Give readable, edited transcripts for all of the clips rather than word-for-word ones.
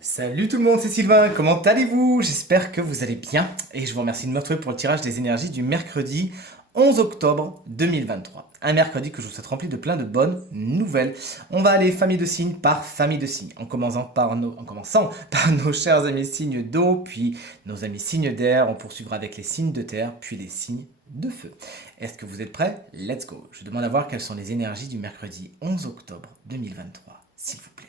Salut tout le monde, c'est Sylvain, comment allez-vous? J'espère que vous allez bien et je vous remercie de me retrouver pour le tirage des énergies du mercredi 11 octobre 2023. Un mercredi que je vous souhaite rempli de plein de bonnes nouvelles. On va aller famille de signes par famille de signes, en commençant par nos chers amis signes d'eau, puis nos amis signes d'air, on poursuivra avec les signes de terre, puis les signes de feu. Est-ce que vous êtes prêts? Let's go. Je demande à voir quelles sont les énergies du mercredi 11 octobre 2023, s'il vous plaît.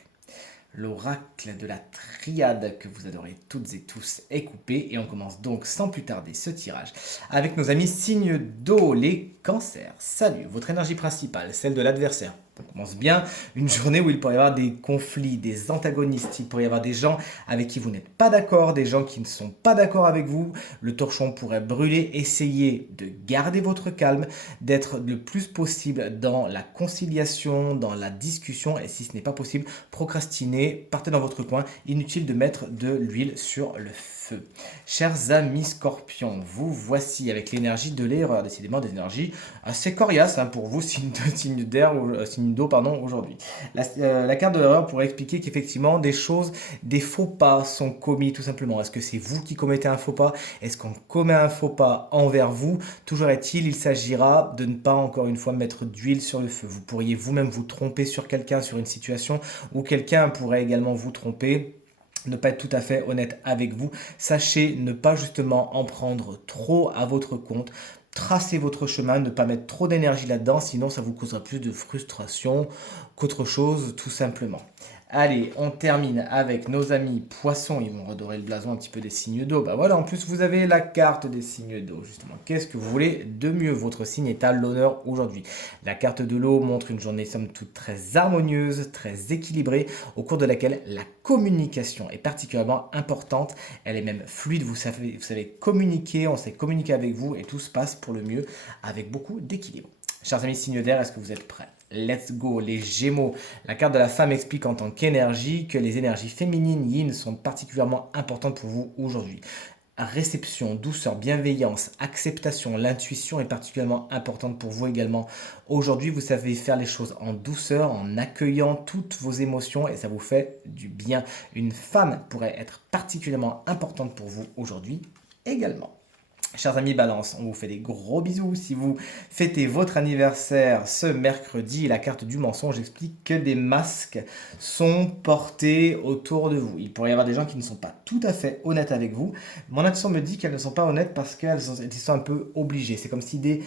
L'oracle de la triade que vous adorez toutes et tous est coupé et on commence donc sans plus tarder ce tirage avec nos amis signes d'eau, les cancers. Salut, votre énergie principale, celle de l'adversaire. On commence bien une journée où il pourrait y avoir des conflits, des antagonistes, il pourrait y avoir des gens avec qui vous n'êtes pas d'accord, des gens qui ne sont pas d'accord avec vous, le torchon pourrait brûler, essayez de garder votre calme, d'être le plus possible dans la conciliation, dans la discussion et si ce n'est pas possible, procrastinez, partez dans votre coin, inutile de mettre de l'huile sur le feu. Chers amis scorpions, vous voici avec l'énergie de l'erreur, décidément des énergies assez coriaces pour vous, signe d'air, signe d'eau, pardon, aujourd'hui. La carte de l'erreur pourrait expliquer qu'effectivement des choses, des faux pas sont commis tout simplement. Est-ce que c'est vous qui commettez un faux pas? Est-ce qu'on commet un faux pas envers vous? Toujours est-il, il s'agira de ne pas encore une fois mettre d'huile sur le feu. Vous pourriez vous-même vous tromper sur quelqu'un, sur une situation, ou quelqu'un pourrait également vous tromper, ne pas être tout à fait honnête avec vous. Sachez ne pas justement en prendre trop à votre compte. Tracez votre chemin, ne pas mettre trop d'énergie là-dedans, sinon ça vous causera plus de frustration qu'autre chose, tout simplement. Allez, on termine avec nos amis poissons. Ils vont redorer le blason un petit peu des signes d'eau. Bah voilà, en plus vous avez la carte des signes d'eau, justement. Qu'est-ce que vous voulez de mieux? Votre signe est à l'honneur aujourd'hui. La carte de l'eau montre une journée somme toute très harmonieuse, très équilibrée, au cours de laquelle la communication est particulièrement importante. Elle est même fluide, vous savez communiquer, on sait communiquer avec vous et tout se passe pour le mieux avec beaucoup d'équilibre. Chers amis signes d'air, est-ce que vous êtes prêts? Let's go, les Gémeaux. La carte de la femme explique en tant qu'énergie que les énergies féminines yin sont particulièrement importantes pour vous aujourd'hui. Réception, douceur, bienveillance, acceptation, l'intuition est particulièrement importante pour vous également. Aujourd'hui, vous savez faire les choses en douceur, en accueillant toutes vos émotions et ça vous fait du bien. Une femme pourrait être particulièrement importante pour vous aujourd'hui également. Chers amis Balance, on vous fait des gros bisous. Si vous fêtez votre anniversaire ce mercredi, la carte du mensonge explique que des masques sont portés autour de vous. Il pourrait y avoir des gens qui ne sont pas tout à fait honnêtes avec vous. Mon intuition me dit qu'elles ne sont pas honnêtes parce elles sont un peu obligées. C'est comme si des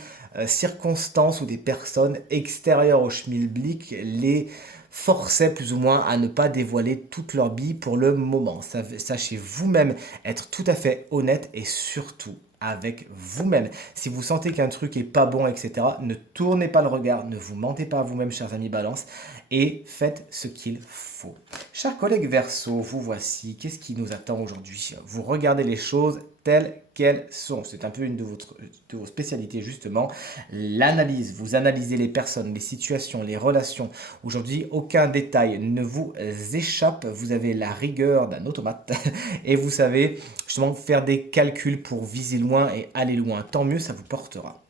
circonstances ou des personnes extérieures au schmilblick les forçaient plus ou moins à ne pas dévoiler toutes leurs billes pour le moment. Sachez vous-même être tout à fait honnête et surtout avec vous-même. Si vous sentez qu'un truc est pas bon, etc., ne tournez pas le regard, ne vous mentez pas à vous-même, chers amis Balance, et faites ce qu'il faut. Chers collègues Verseau, vous voici. Qu'est-ce qui nous attend aujourd'hui? Vous regardez les choses telles qu'elles sont. C'est un peu une de vos spécialités, justement. L'analyse. Vous analysez les personnes, les situations, les relations. Aujourd'hui, aucun détail ne vous échappe. Vous avez la rigueur d'un automate et vous savez justement faire des calculs pour viser loin et aller loin. Tant mieux, ça vous portera.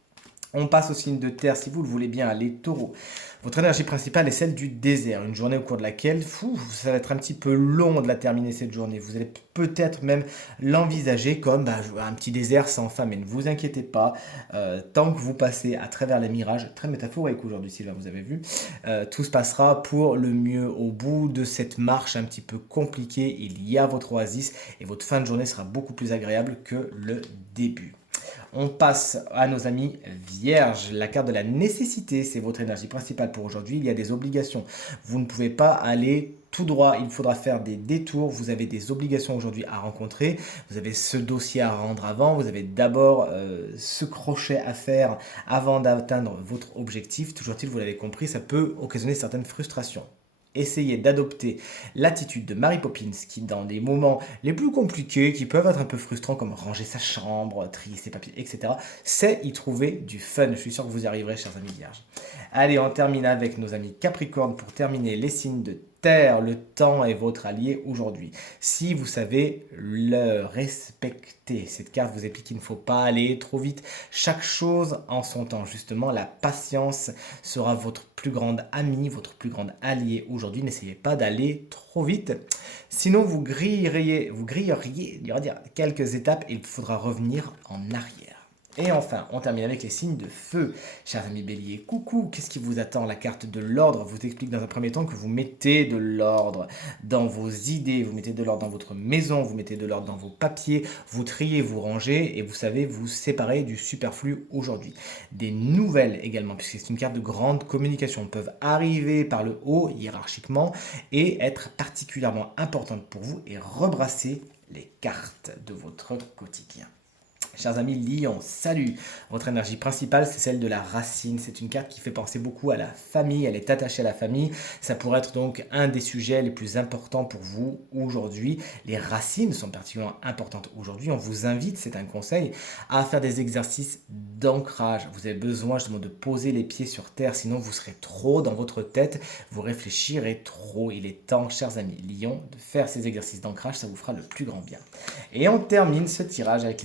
On passe au signe de terre si vous le voulez bien, les taureaux. Votre énergie principale est celle du désert, une journée au cours de laquelle ça va être un petit peu long de la terminer cette journée. Vous allez peut-être même l'envisager comme un petit désert sans fin, mais ne vous inquiétez pas, tant que vous passez à travers les mirages, très métaphorique aujourd'hui Sylvain, vous avez vu, tout se passera pour le mieux. Au bout de cette marche un petit peu compliquée, il y a votre oasis et votre fin de journée sera beaucoup plus agréable que le début. On passe à nos amis vierges. La carte de la nécessité, c'est votre énergie principale pour aujourd'hui. Il y a des obligations. Vous ne pouvez pas aller tout droit. Il faudra faire des détours. Vous avez des obligations aujourd'hui à rencontrer. Vous avez ce dossier à rendre avant. Vous avez d'abord ce crochet à faire avant d'atteindre votre objectif. Toujours est-il, vous l'avez compris, ça peut occasionner certaines frustrations. Essayez d'adopter l'attitude de Mary Poppins qui, dans des moments les plus compliqués, qui peuvent être un peu frustrants, comme ranger sa chambre, trier ses papiers, etc., c'est y trouver du fun. Je suis sûr que vous y arriverez, chers amis vierges. Allez, on termine avec nos amis Capricorne pour terminer les signes de Terre, le temps est votre allié aujourd'hui. Si vous savez le respecter, cette carte vous explique qu'il ne faut pas aller trop vite. Chaque chose en son temps. Justement, la patience sera votre plus grande amie, votre plus grande alliée aujourd'hui. N'essayez pas d'aller trop vite. Sinon, vous grilleriez, il y aura dire, quelques étapes et il faudra revenir en arrière. Et enfin, on termine avec les signes de feu. Chers amis béliers, coucou, qu'est-ce qui vous attend? La carte de l'ordre vous explique dans un premier temps que vous mettez de l'ordre dans vos idées, vous mettez de l'ordre dans votre maison, vous mettez de l'ordre dans vos papiers, vous triez, vous rangez et vous savez vous séparer du superflu aujourd'hui. Des nouvelles également, puisque c'est une carte de grande communication, peuvent arriver par le haut hiérarchiquement et être particulièrement importantes pour vous et rebrasser les cartes de votre quotidien. Chers amis Lion, salut! Votre énergie principale, c'est celle de la racine. C'est une carte qui fait penser beaucoup à la famille. Elle est attachée à la famille. Ça pourrait être donc un des sujets les plus importants pour vous aujourd'hui. Les racines sont particulièrement importantes aujourd'hui. On vous invite, c'est un conseil, à faire des exercices d'ancrage. Vous avez besoin justement de poser les pieds sur terre, sinon vous serez trop dans votre tête. Vous réfléchirez trop. Il est temps, chers amis Lion, de faire ces exercices d'ancrage. Ça vous fera le plus grand bien. Et on termine ce tirage avec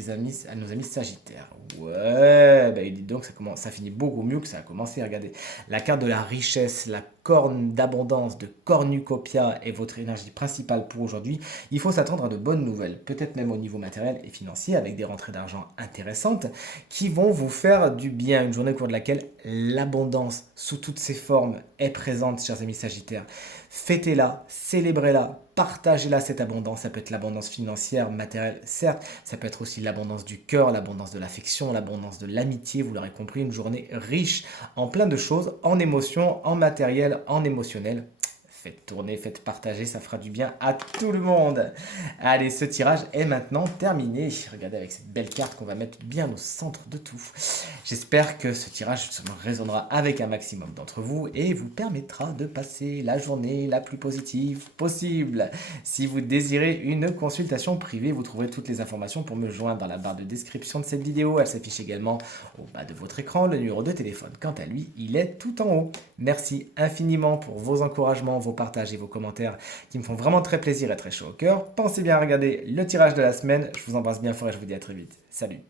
nos amis Sagittaires. Ouais, bah dites donc, ça finit beaucoup mieux que ça a commencé. Regardez, la carte de la richesse, la corne d'abondance, de cornucopia est votre énergie principale pour aujourd'hui. Il faut s'attendre à de bonnes nouvelles, peut-être même au niveau matériel et financier, avec des rentrées d'argent intéressantes qui vont vous faire du bien. Une journée au cours de laquelle l'abondance, sous toutes ses formes, est présente, chers amis Sagittaires. Fêtez-la, célébrez-la, partagez-la cette abondance. Ça peut être l'abondance financière, matérielle, certes. Ça peut être aussi l'abondance du cœur, l'abondance de l'affection, l'abondance de l'amitié. Vous l'aurez compris, une journée riche en plein de choses, en émotions, en matériel, en émotionnel. Faites tourner, faites partager, ça fera du bien à tout le monde. Allez, ce tirage est maintenant terminé. Regardez avec cette belle carte qu'on va mettre bien au centre de tout. J'espère que ce tirage résonnera avec un maximum d'entre vous et vous permettra de passer la journée la plus positive possible. Si vous désirez une consultation privée, vous trouverez toutes les informations pour me joindre dans la barre de description de cette vidéo. Elle s'affiche également au bas de votre écran. Le numéro de téléphone, quant à lui, il est tout en haut. Merci infiniment pour vos encouragements, vos partages et vos commentaires qui me font vraiment très plaisir et très chaud au cœur. Pensez bien à regarder le tirage de la semaine. Je vous embrasse bien fort et je vous dis à très vite. Salut!